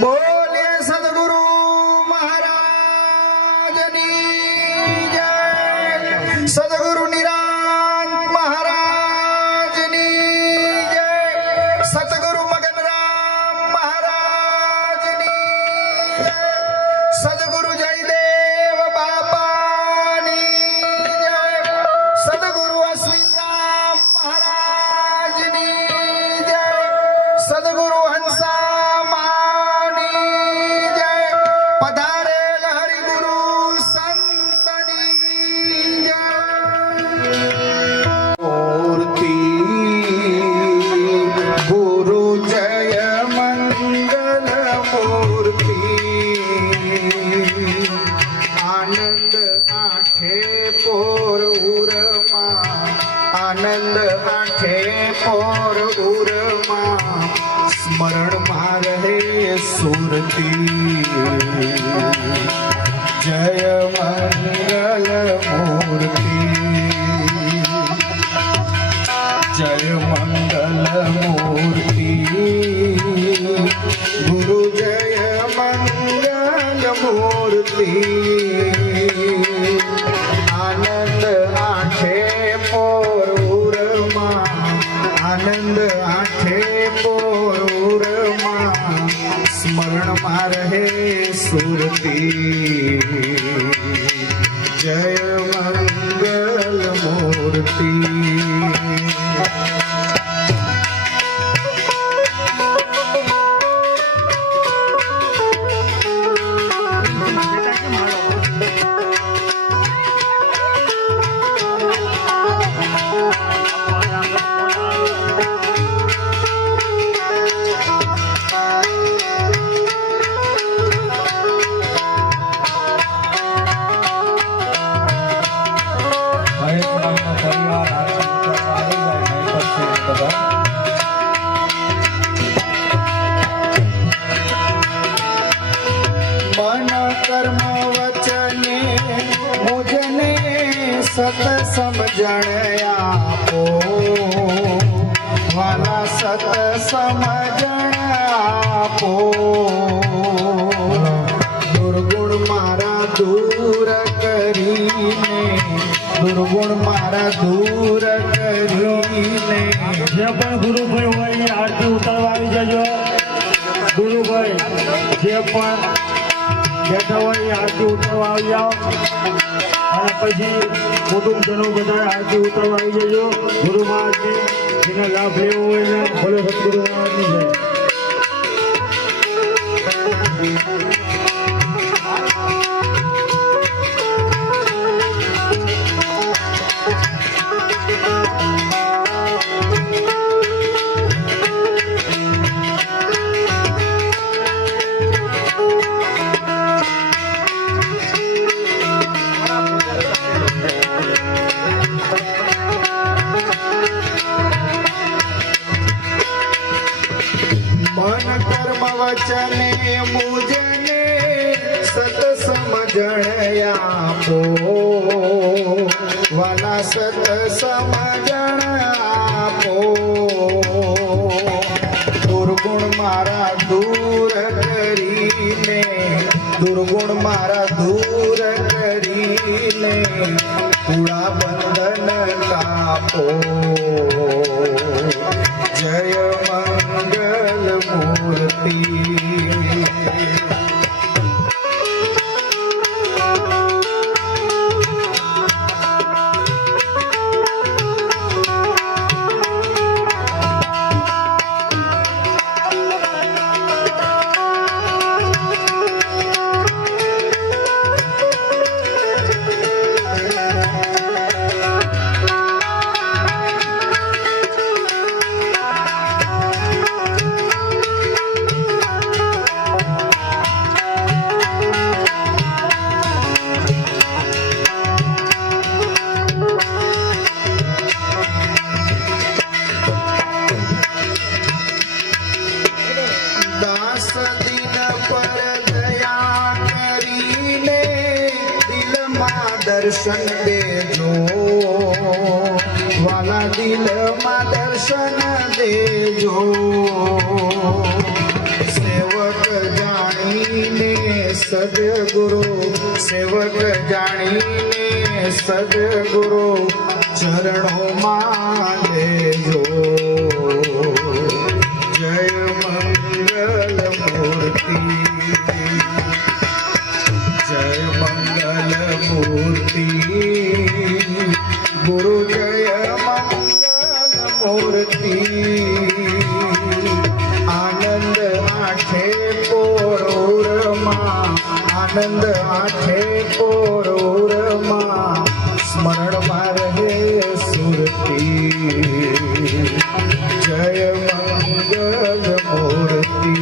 boy. ઉરમાં સ્મરણમાં રહે સુરતી. જય મંગલ મૂર્તિ. જય મંગલ મૂર્તિ. ગુરુ જય મંગલ મૂર્તિ. જય મંગલ મૂર્તિ સત સમજણ આપો. વાલા સત સમજણ આપો. દુર્ગુણ મારા દૂર કરીને, દુર્ગુણ મારા દૂર કરીને. જે પણ ગુરુભાઈ હોય, આરતી ઉતારવા આવી જજો. ગુરુભાઈ, જે પણ બેઠા હોય, આરતી ઉતારવા આવી જાઓ. પછી કુટુંબજનો બધા આરતી ઉતરવા આવી જજો. ગુરુ મહારાજની જેને લાભ લેવો હોય ને ભલે સદગુરુ મહારાજની વચને મુજને સત સમજણ આપો. વાલા સત સમજણ આપો. દુર્ગુણ મારા દૂર કરીને, દુર્ગુણ મારા દૂર કરીને કુળા બંધન કાપો. દર્શન દેજો. વાલા દિલમાં દર્શન દેજો. સેવક જાણીને સદગુરુ સેવક જાણીને સદગુરુ ચરણોમાં લેજો મૂર્તિ ગુરુ જય મંગલ મૂર્તિ આનંદ આઠે પોરોરમાં આનંદ આઠે પોરોરમાં સ્મરણમાં રહે સુરતી. જય મંગલ મૂર્તિ.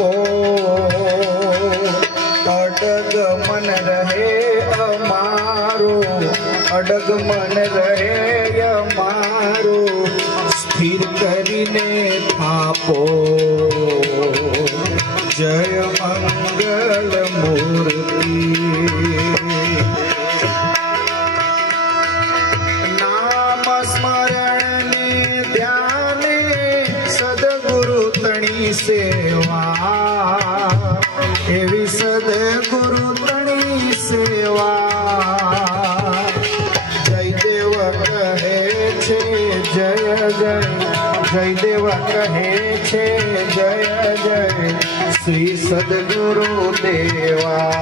આપો અડગ મન રહે અમારો, અડગ મન રહે અમારો, સ્થિર કરીને થાપો. જય મંગલ મૂર્તિ. જય જય જયદેવ કહે છે, જય જય શ્રી સદગુરુ દેવા.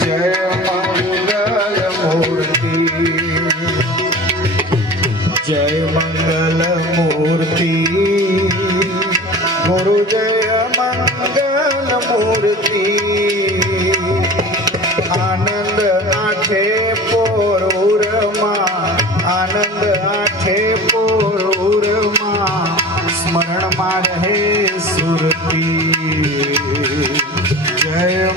જય મંગલ મૂર્તિ જય મંગલ મૂર્તિ ગુરુ જય મંગલ મૂર્તિ. આનંદ આઠે સુરતી જય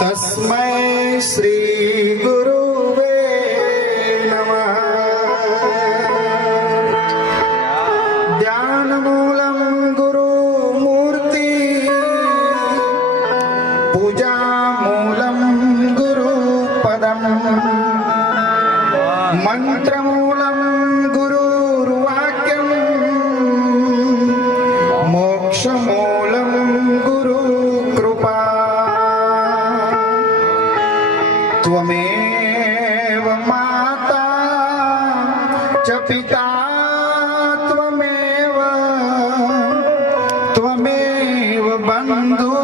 तस्मै श्रीगुरुवे नमः ध्यानमूलं गुरुमूर्ति पूजामूलं गुरुपदम् मन्त्रमूलं cuando